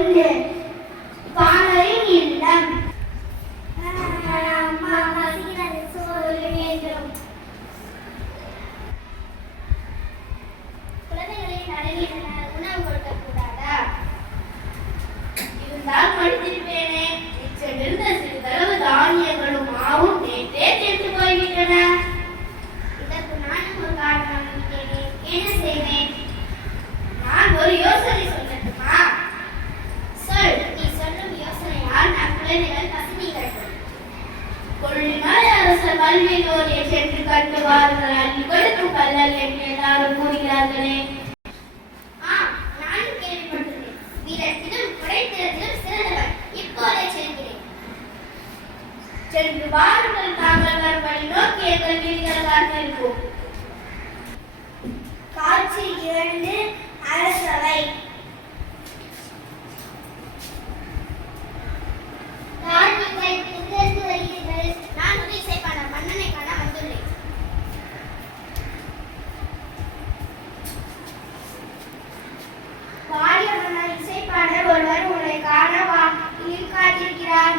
சொல்லு பானையும் இல்லம் சொல்ல வேண்டும். குழந்தைகளின் நடுவில் உணவு கொடுக்கக்கூடாதா? இருந்தால் படித்திருப்பேனே. இச்சென்றிருந்த சிறிதளவு தானியங்களும் மாவும் நேற்றே சேர்த்து போய்விட்டன. இதற்கு நானும் ஒரு காரணம் இருக்கிறேன். என்ன செய்வேன்? நான் ஒரு யோசனை சொல்லட்டுமா? சொல். நீ சொல்லும் யோசனையால் நம் குழந்தைகள் பசி நீங்கட்டும். கொள்ளிமலை அரசர் கல்வியோரை சென்று கண்டு வாருங்கள், அள்ளி கொடுக்கும் கல்லல் என்று எல்லாரும் கூறுகிறார்களே. நானும் கேள்விப்பட்டுள்ளேன். வீரத்திலும் உடைத்திறத்திலும் சிறந்தவர். இப்போதே செல்கிறேன். சென்று வாருங்கள். தாங்கள் வரும்படி நோக்கி எங்கள் வீடுகள் காத்திருப்போம். காட்சி 2 அரசவை. நான் இசைப்பாட மன்னனை காண வந்துள்ளேன். வாரிய மன்னர் இசைப்பாட ஒருவர் உங்களை காண காத்திருக்கிறார்.